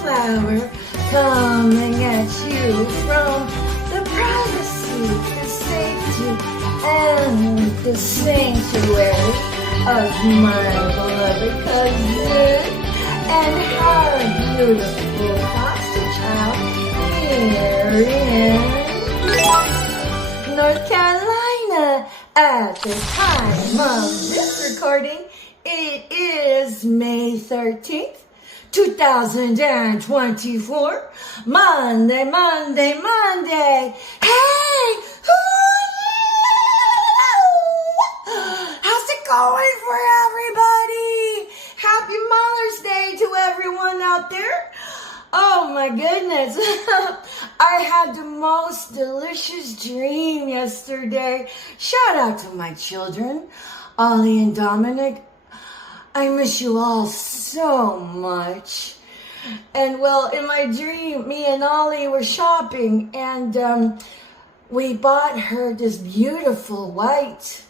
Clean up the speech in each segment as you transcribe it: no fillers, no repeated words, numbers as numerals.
flower coming at you from the privacy, the safety, and the sanctuary of my beloved cousin and her beautiful foster child here in North Carolina. At the time of this recording, it is May 13th, 2024, Monday. Hey, who are you? How's it going for everybody? Happy Mother's Day to everyone out there. Oh my goodness. I had the most delicious dream yesterday. Shout out to my children, Ollie and Dominic. I miss you all so much. And well, in my dream, me and Ollie were shopping and we bought her this beautiful white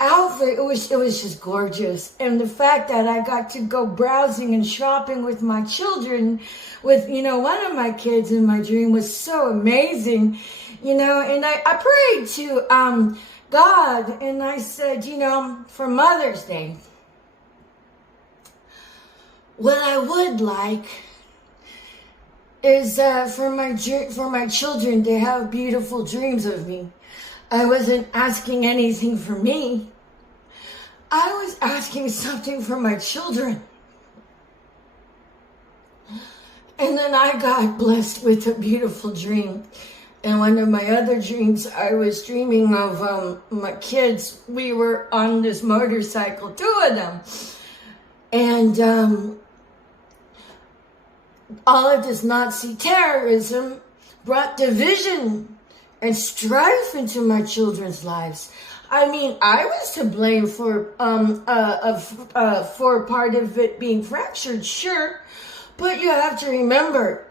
outfit. It was just gorgeous. And the fact that I got to go browsing and shopping with my children, with, one of my kids in my dream was so amazing, and I prayed to God and I said, for Mother's Day, what I would like is for my children to have beautiful dreams of me. I wasn't asking anything for me. I was asking something for my children. And then I got blessed with a beautiful dream. And one of my other dreams, I was dreaming of my kids. We were on this motorcycle, 2 of them. And all of this Nazi terrorism brought division and strife into my children's lives. I mean, I was to blame for part of it being fractured, sure, but you have to remember,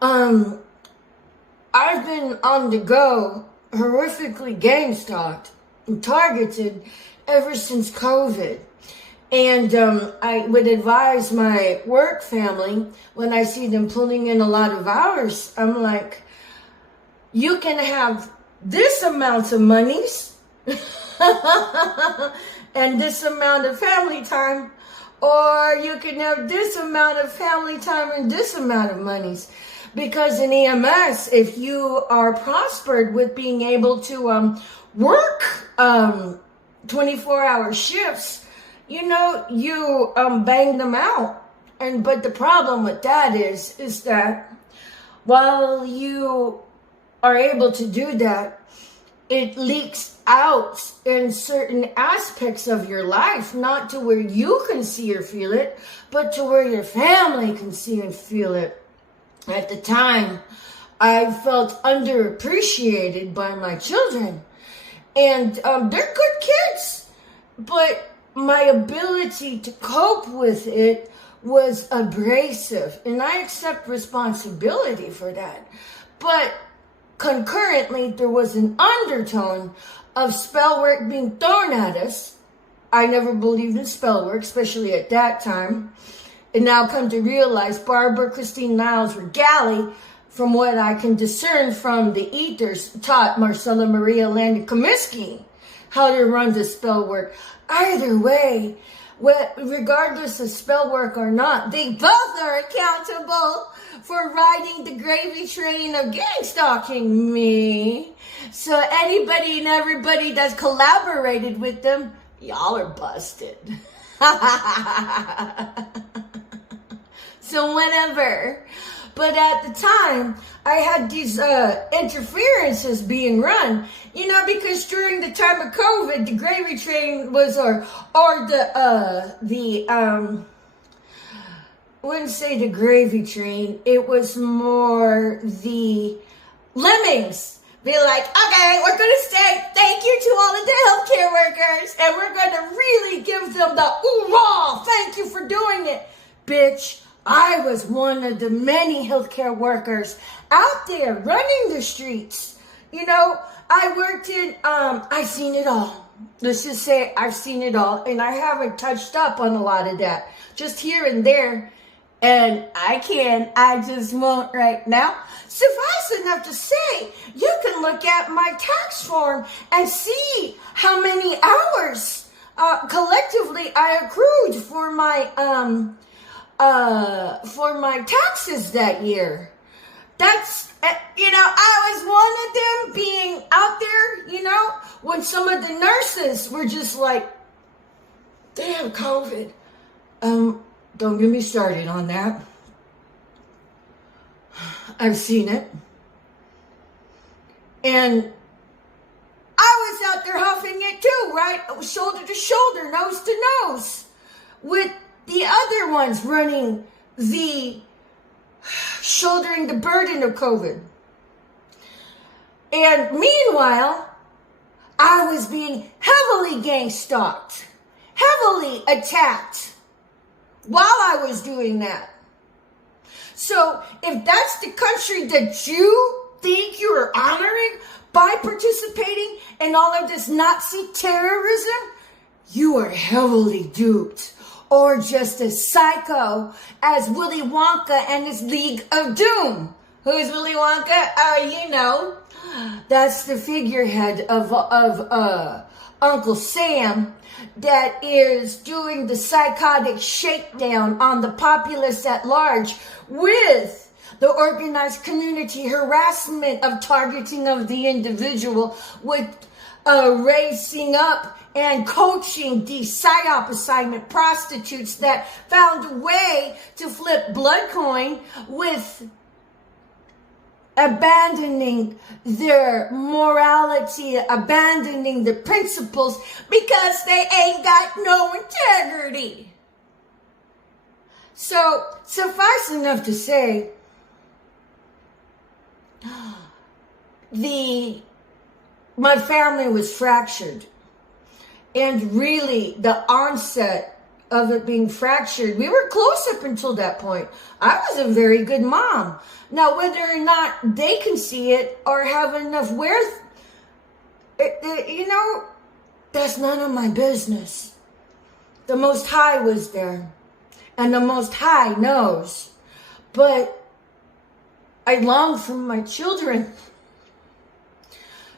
I've been on the go, horrifically gang-stalked and targeted ever since COVID. And I would advise my work family when I see them pulling in a lot of hours. I'm like, you can have this amount of monies and this amount of family time, or you can have this amount of family time and this amount of monies. Because in EMS, if you are prospered with being able to work 24-hour shifts, you bang them out. But the problem with that is that while you are able to do that, it leaks out in certain aspects of your life, not to where you can see or feel it, but to where your family can see and feel it. At the time, I felt underappreciated by my children. And they're good kids, but my ability to cope with it was abrasive, and I accept responsibility for that. But concurrently, there was an undertone of spell work being thrown at us. I never believed in spell work, especially at that time. And now come to realize Barbara Christine Niles Regali, from what I can discern from the ethers, taught Marcella Maria Landon Comiskey how to run the spell work. Either way, regardless of spell work or not, they both are accountable for riding the gravy train of gang stalking me. So anybody and everybody that's collaborated with them, y'all are busted. So whatever. But at the time, I had these interferences being run, because during the time of COVID, the gravy train was, wouldn't say the gravy train, it was more the lemmings. Be like, okay, we're going to say thank you to all of the healthcare workers, and we're going to really give them the hoorah, thank you for doing it. Bitch, I was one of the many healthcare workers out there running the streets. I worked in, I've seen it all. Let's just say I've seen it all, and I haven't touched up on a lot of that. Just here and there. And I just won't right now. Suffice enough to say, you can look at my tax form and see how many hours collectively I accrued for my taxes that year. That's, I was one of them being out there, when some of the nurses were just like, damn, COVID. Don't get me started on that. I've seen it. And I was out there huffing it too, right? Shoulder to shoulder, nose to nose, with the other ones shouldering the burden of COVID. And meanwhile, I was being heavily gang stalked, heavily attacked while I was doing that. So if that's the country that you think you are honoring by participating in all of this Nazi terrorism, you are heavily duped, or just as psycho as Willy Wonka and his League of Doom. Who's Willy Wonka? That's the figurehead of Uncle Sam that is doing the psychotic shakedown on the populace at large with the organized community harassment of targeting of the individual, with raising up and coaching the PSYOP assignment prostitutes that found a way to flip blood coin with abandoning their morality, abandoning the principles because they ain't got no integrity. So, suffice enough to say, my family was fractured. And really, the onset of it being fractured, we were close up until that point. I was a very good mom. Now, whether or not they can see it or have enough worth, that's none of my business. The Most High was there. And the Most High knows. But I long for my children.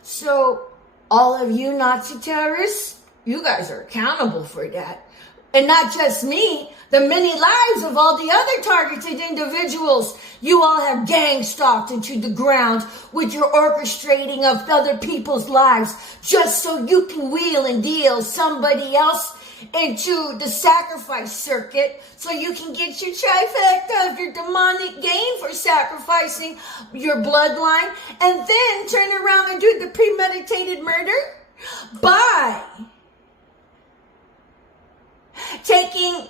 So, all of you Nazi terrorists, you guys are accountable for that. And not just me, the many lives of all the other targeted individuals you all have gang stalked into the ground with your orchestrating of other people's lives just so you can wheel and deal somebody else into the sacrifice circuit so you can get your trifecta of your demonic gain for sacrificing your bloodline, and then turn around and do the premeditated murder by taking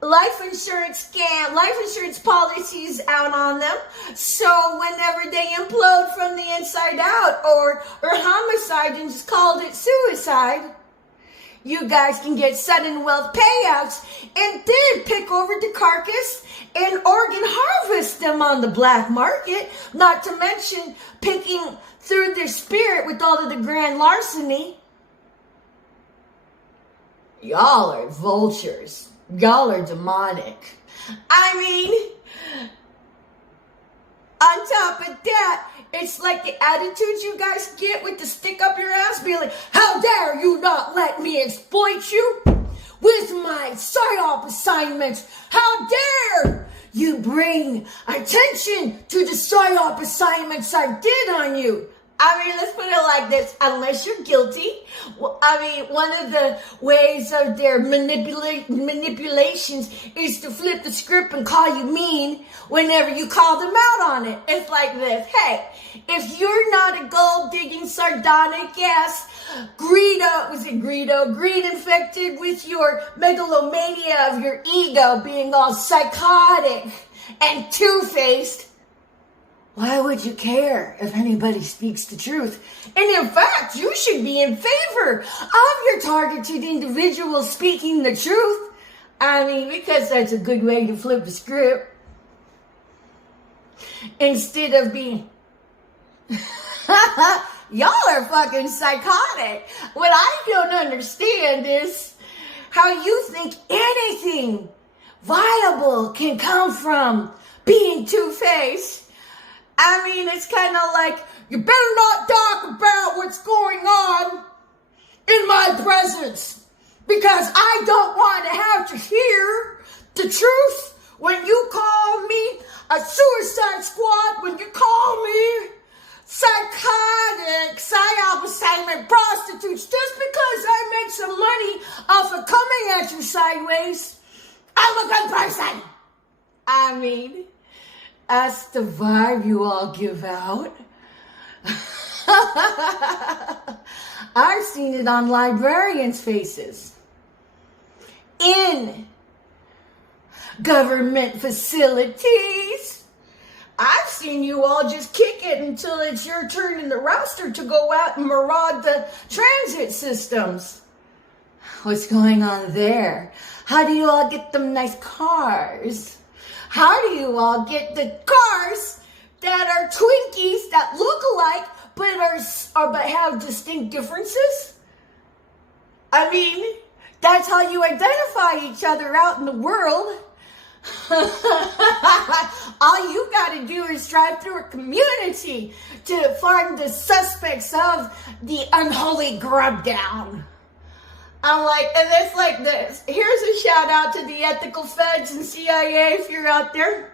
life insurance policies out on them, so whenever they implode from the inside out or homicide and just called it suicide, you guys can get sudden wealth payouts and then pick over the carcass and organ harvest them on the black market, not to mention picking through their spirit with all of the grand larceny. Y'all are vultures. Y'all are demonic. I mean, on top of that, it's like the attitudes you guys get with the stick up your ass, being like, how dare you not let me exploit you with my PSYOP assignments? How dare you bring attention to the PSYOP assignments I did on you? I mean, let's put it like this. Unless you're guilty, one of the ways of their manipulations is to flip the script and call you mean whenever you call them out on it. It's like this. Hey, if you're not a gold-digging, sardonic ass, greed infected with your megalomania of your ego being all psychotic and two-faced, why would you care if anybody speaks the truth? And in fact, you should be in favor of your targeted individuals speaking the truth. I mean, because that's a good way to flip the script. Instead of being, y'all are fucking psychotic. What I don't understand is how you think anything viable can come from being two-faced. I mean, it's kind of like, you better not talk about what's going on in my presence, because I don't want to have to hear the truth when you call me a suicide squad, when you call me psychotic, psyop assignment prostitutes, just because I make some money off of coming at you sideways. I'm a good person. I mean, that's the vibe you all give out. I've seen it on librarians' faces, in government facilities. I've seen you all just kick it until it's your turn in the roster to go out and maraud the transit systems. What's going on there? How do you all get them nice cars? How do you all get the cars that are Twinkies that look alike but have distinct differences? I mean, that's how you identify each other out in the world. All you gotta do is drive through a community to find the suspects of the unholy grub down. I'm like, and it's like this. Here's a shout out to the ethical feds and CIA if you're out there.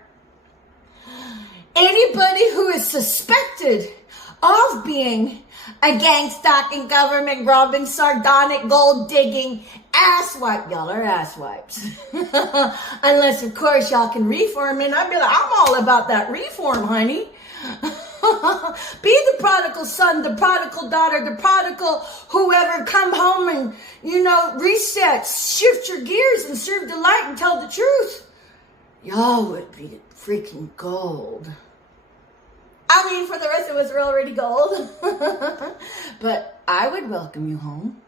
Anybody who is suspected of being a gang stalking, government grubbing, sardonic, gold digging, asswipe. Y'all are asswipes. Unless, of course, y'all can reform. And I'd be like, I'm all about that reform, honey. Be the prodigal son, the prodigal daughter, the prodigal whoever, come home and, reset, shift your gears and serve the light and tell the truth. Y'all would be freaking gold. I mean, for the rest of us, we're already gold. But I would welcome you home.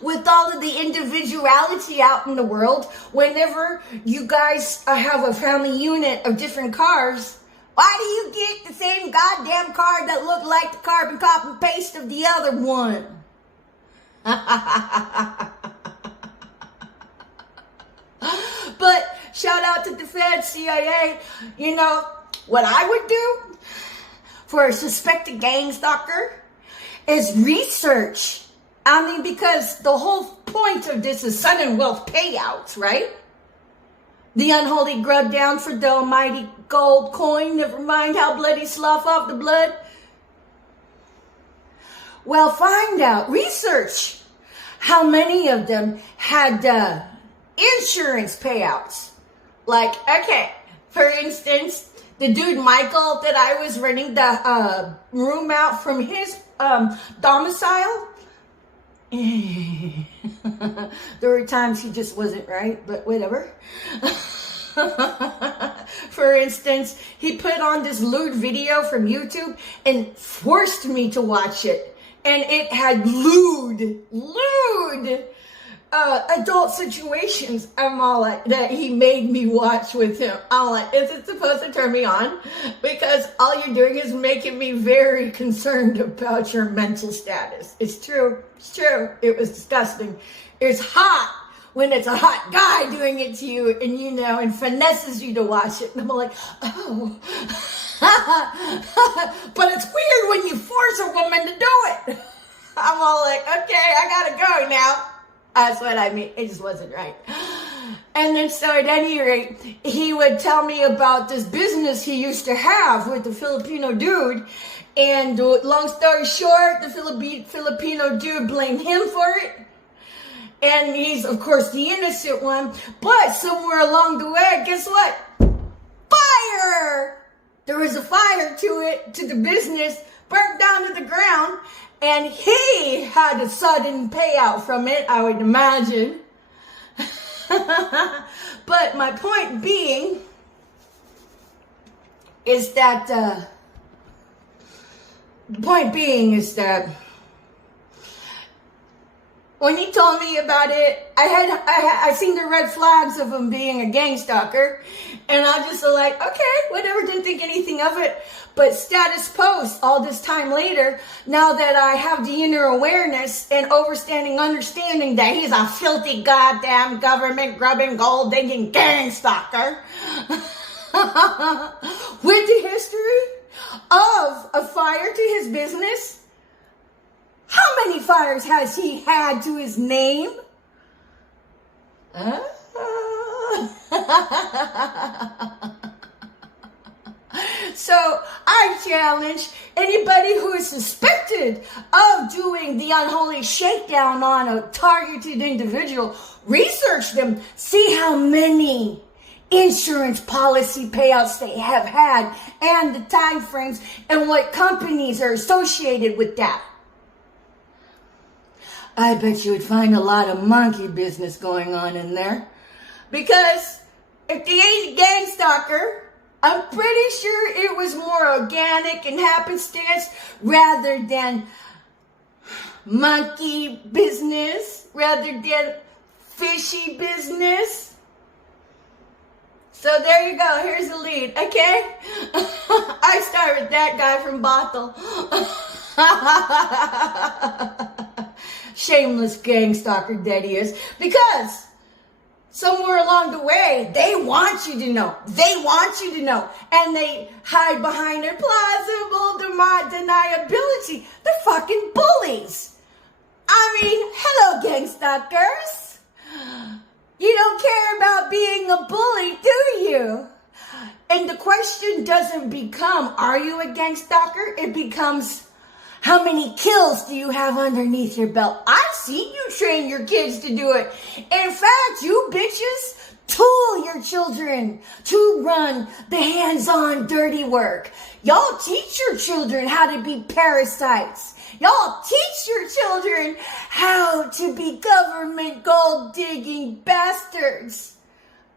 With all of the individuality out in the world, whenever you guys have a family unit of different cars, why do you get the same goddamn car that look like the carbon copy and paste of the other one? But shout out to the Fed, CIA. What I would do for a suspected gang stalker is research. I mean, because the whole point of this is son and wealth payouts, right? The unholy grub down for the almighty gold coin. Never mind how bloody slough off the blood. Well, find out, research how many of them had insurance payouts. Like, okay, for instance, the dude Michael that I was renting the room out from his domicile. There were times he just wasn't right, but whatever. For instance, he put on this lewd video from YouTube and forced me to watch it. And it had lewd adult situations. I'm all like, that he made me watch with him. I'm like, is it supposed to turn me on? Because all you're doing is making me very concerned about your mental status. It's true. It's true. It was disgusting. It's hot when it's a hot guy doing it to you and and finesses you to watch it. And I'm like, oh. But it's weird when you force a woman to do it. I'm all like, okay, I gotta go now. That's what I mean. It just wasn't right. And then so at any rate, he would tell me about this business he used to have with the Filipino dude. And long story short, the Filipino dude blamed him for it. And he's, of course, the innocent one. But somewhere along the way, guess what? Fire! There was a fire to it, to the business, burnt down to the ground. And he had a sudden payout from it, I would imagine. But my point being is that when he told me about it, I seen the red flags of him being a gang stalker, and I just was like, okay, whatever, didn't think anything of it. But status post all this time later, now that I have the inner awareness and understanding that he's a filthy goddamn government grubbing gold digging gang stalker with the history of a fire to his business. How many fires has he had to his name? So I challenge anybody who is suspected of doing the unholy shakedown on a targeted individual, research them, see how many insurance policy payouts they have had and the time frames and what companies are associated with that. I bet you would find a lot of monkey business going on in there. Because if they ain't a gang stalker, I'm pretty sure it was more organic and happenstance rather than monkey business, rather than fishy business. So there you go. Here's the lead, okay? I start with that guy from Bothell. Shameless gang stalker that he is. Because somewhere along the way, they want you to know. They want you to know. And they hide behind their plausible deniability. They're fucking bullies. I mean, hello, gang stalkers. You don't care about being a bully, do you? And the question doesn't become, are you a gang stalker? It becomes, how many kills do you have underneath your belt? I've seen you train your kids to do it. In fact, you bitches tool your children to run the hands-on dirty work. Y'all teach your children how to be parasites. Y'all teach your children how to be government gold-digging bastards.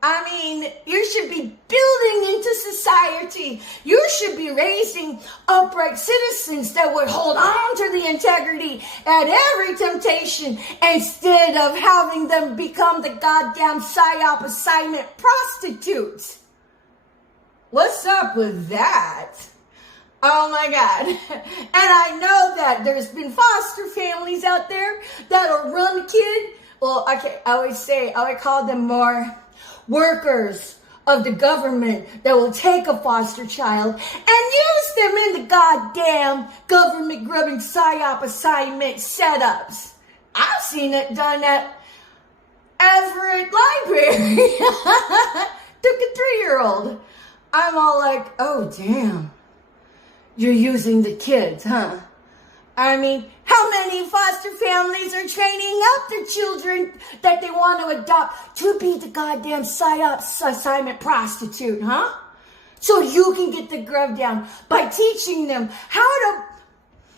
I mean, you should be building into society. You should be raising upright citizens that would hold on to the integrity at every temptation instead of having them become the goddamn PSYOP assignment prostitutes. What's up with that? Oh my God. And I know that there's been foster families out there that'll run the kid. Well, okay, I always call them more workers of the government that will take a foster child and use them in the goddamn government grubbing PSYOP assignment setups. I've seen it done at Everett Library. Took a 3-year-old. I'm all like, oh damn, you're using the kids, huh? I mean, how many foster families are training up their children that they want to adopt to be the goddamn PSYOP assignment prostitute, huh? So you can get the grub down by teaching them how to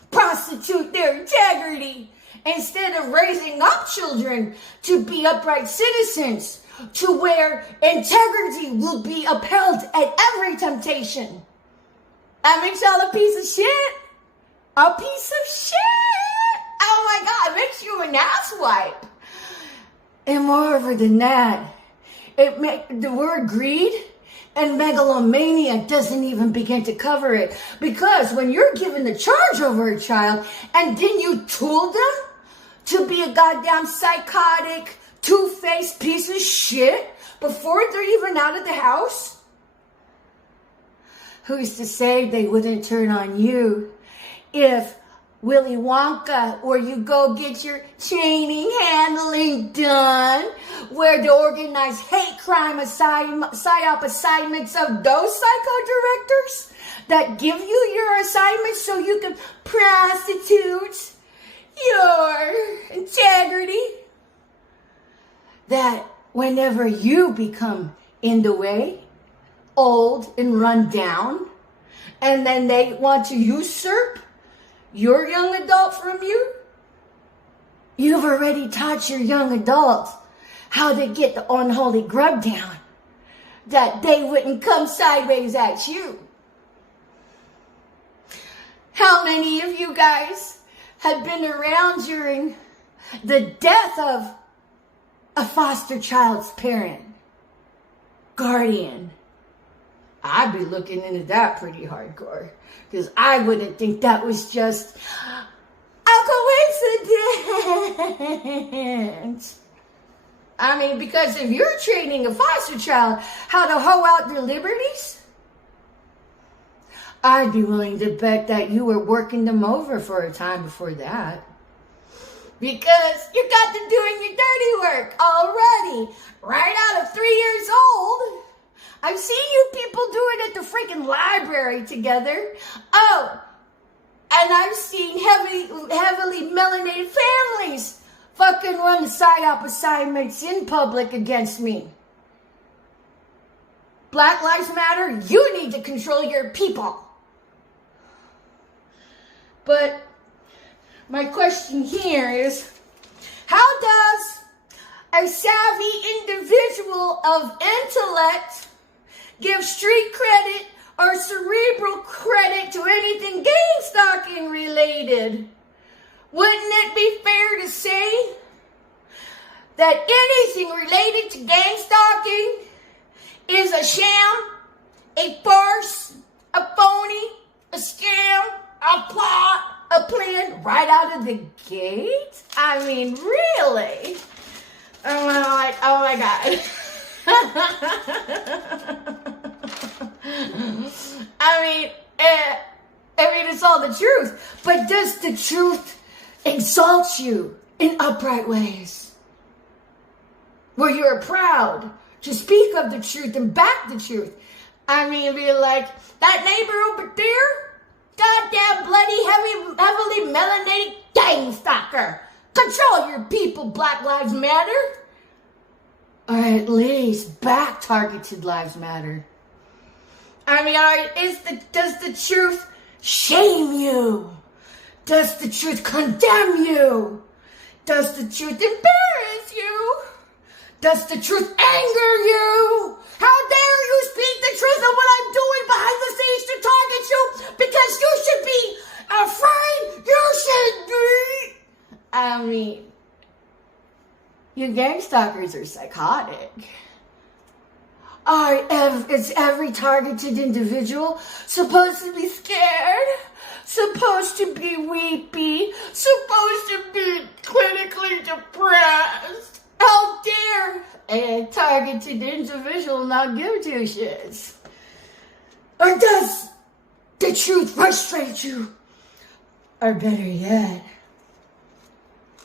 prostitute their integrity instead of raising up children to be upright citizens to where integrity will be upheld at every temptation. That makes y'all a piece of shit. A piece of shit! Oh my God, it makes you an asswipe. And moreover than that, the word greed and megalomania doesn't even begin to cover it. Because when you're given the charge over a child and then you tool them to be a goddamn psychotic, two-faced piece of shit before they're even out of the house, who's to say they wouldn't turn on you if Willy Wonka, or you go get your chaining handling done, where the organized hate crime PSYOP assignments of those psycho directors that give you your assignments so you can prostitute your integrity, that whenever you become in the way, old and run down, and then they want to usurp your young adult from you, you've already taught your young adults how to get the unholy grub down, that they wouldn't come sideways at you. How many of you guys have been around during the death of a foster child's parent, guardian. I'd be looking into that pretty hardcore, because I wouldn't think that was just a coincidence. I mean, because if you're training a foster child how to hoe out their liberties, I'd be willing to bet that you were working them over for a time before that. Because you got to doing your dirty work already, right out of 3 years old. I've seen you people do it at the freaking library together. Oh, and I've seen heavily melanated families fucking run the PSYOP assignments in public against me. Black Lives Matter, you need to control your people. But my question here is, how does a savvy individual of intellect give street credit or cerebral credit to anything gang stalking related? Wouldn't it be fair to say that anything related to gang stalking is a sham, a farce, a phony, a scam, a plot, a plan right out of the gate? I mean, really? I'm like, oh my God. I mean, it's all the truth. But does the truth exalt you in upright ways, where you're proud to speak of the truth and back the truth? I mean, be like, that neighbor over there, goddamn bloody heavily melanated gang stalker. Control your people, Black Lives Matter. Or at least back targeted lives matter. I mean, does the truth shame you? Does the truth condemn you? Does the truth embarrass you? Does the truth anger you? How dare you speak the truth of what I'm doing behind the scenes to target you? Because you should be afraid. You should be. I mean, you gang stalkers are psychotic. Is every targeted individual supposed to be scared? Supposed to be weepy? Supposed to be clinically depressed? How dare a targeted individual not give two shits? Or does the truth frustrate you? Or better yet,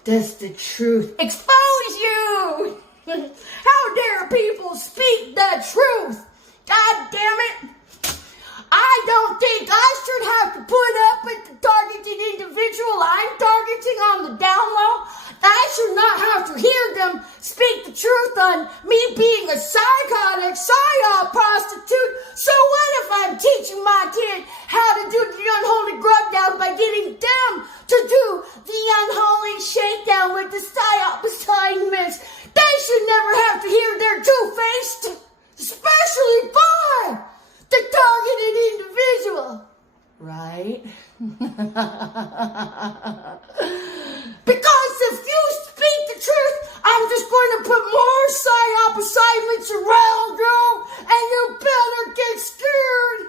does the truth expose you? How dare people speak the truth? God damn it. I don't think I should have to put up with the targeted individual I'm targeting on the down low. I should not have to hear them speak the truth on me being a psychotic psyop prostitute. So what if I'm teaching my kid how to do the unholy grub down by getting them to do the unholy shakedown with the psyop assignments? They should never have to hear they're two-faced, especially by the targeted individual. Right? Because if you speak the truth, I'm just going to put more psyop assignments around you, and you better get scared.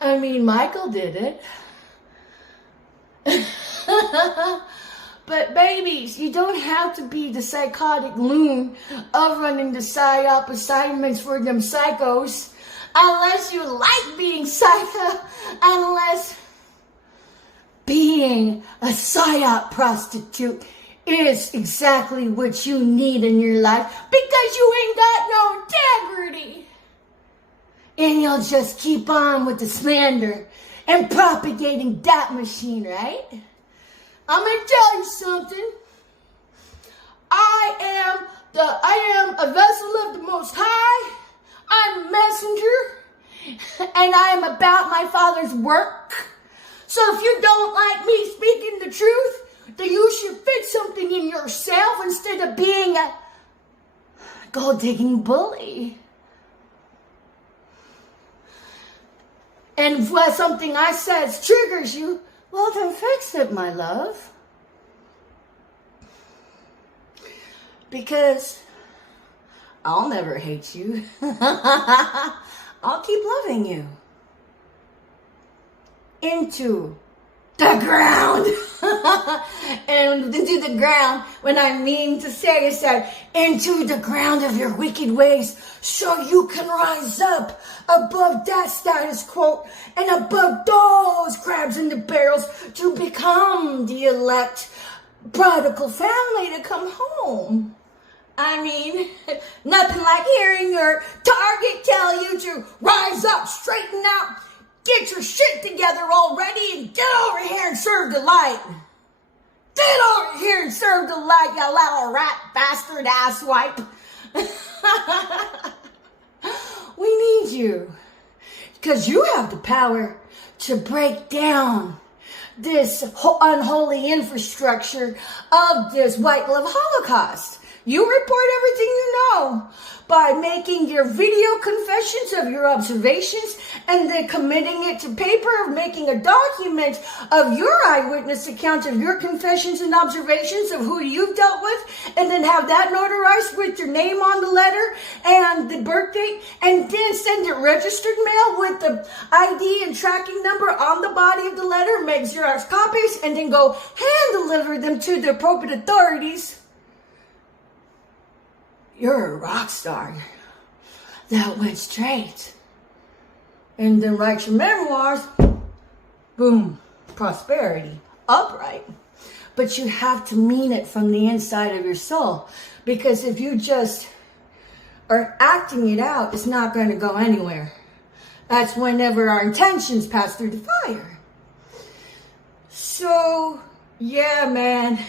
I mean, Michael did it. But babies, you don't have to be the psychotic loon of running the psyop assignments for them psychos, unless you like being psycho, unless being a psyop prostitute is exactly what you need in your life, because you ain't got no integrity. And you'll just keep on with the slander and propagating that machine, right? I'm gonna tell you something. I am a vessel of the Most High. I'm a messenger, and I am about my Father's work. So if you don't like me speaking the truth, then you should fix something in yourself instead of being a gold-digging bully. and what something I said triggers you, well, then fix it, my love. Because I'll never hate you. I'll keep loving you. Into the ground. And into the ground, when I mean to say is that into the ground of your wicked ways, so you can rise up above that status quo and above those crabs in the barrels to become the elect prodigal family to come home. I mean, nothing like hearing your target tell you to rise up, straighten out, get your shit together already, and get over here and serve the light. Get over here and serve the light, you little rat bastard asswipe. We need you. Because you have the power to break down this unholy infrastructure of this white glove holocaust. You report everything you know by making your video confessions of your observations and then committing it to paper, making a document of your eyewitness account of your confessions and observations of who you've dealt with, and then have that notarized with your name on the letter and the birth date, and then send it registered mail with the ID and tracking number on the body of the letter, make Xerox copies, and then go hand deliver them to the appropriate authorities. You're a rock star that went straight. And then write your memoirs. Boom. Prosperity. Upright. But you have to mean it from the inside of your soul. Because if you just are acting it out, it's not going to go anywhere. That's whenever our intentions pass through the fire. So, yeah, man.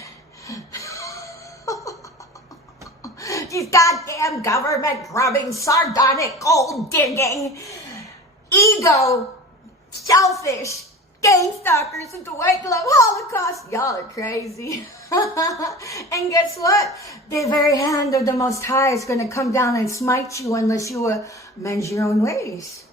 These goddamn government grubbing, sardonic, gold digging, ego, selfish, gang stalkers of the white glove holocaust. Y'all are crazy. And guess what? The very hand of the Most High is going to come down and smite you unless you amend your own ways.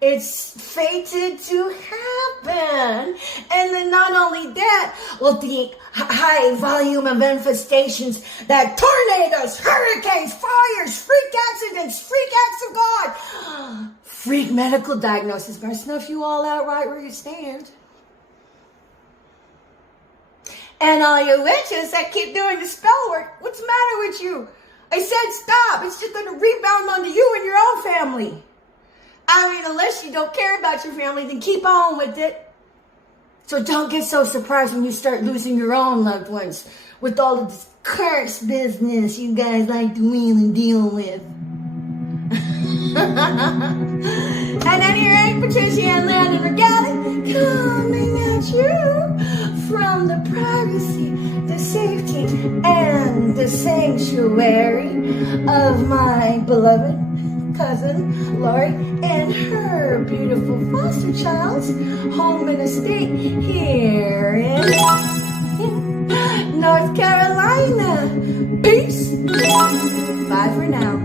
It's fated to happen. And then not only that, with the high volume of infestations, that tornadoes, hurricanes, fires, freak accidents, freak acts of God, freak medical diagnosis, gonna snuff you all out right where you stand. And all you witches that keep doing the spell work, what's the matter with you? I said stop. It's just gonna rebound onto you and your own family. I mean, unless you don't care about your family, then keep on with it. So don't get so surprised when you start losing your own loved ones with all of this curse business you guys like to wheel and deal with. At any rate, Patricia and Landon Regatta coming at you from the privacy, the safety, and the sanctuary of my beloved cousin Lori and her beautiful foster child's home and estate here in North Carolina. Peace. Bye for now.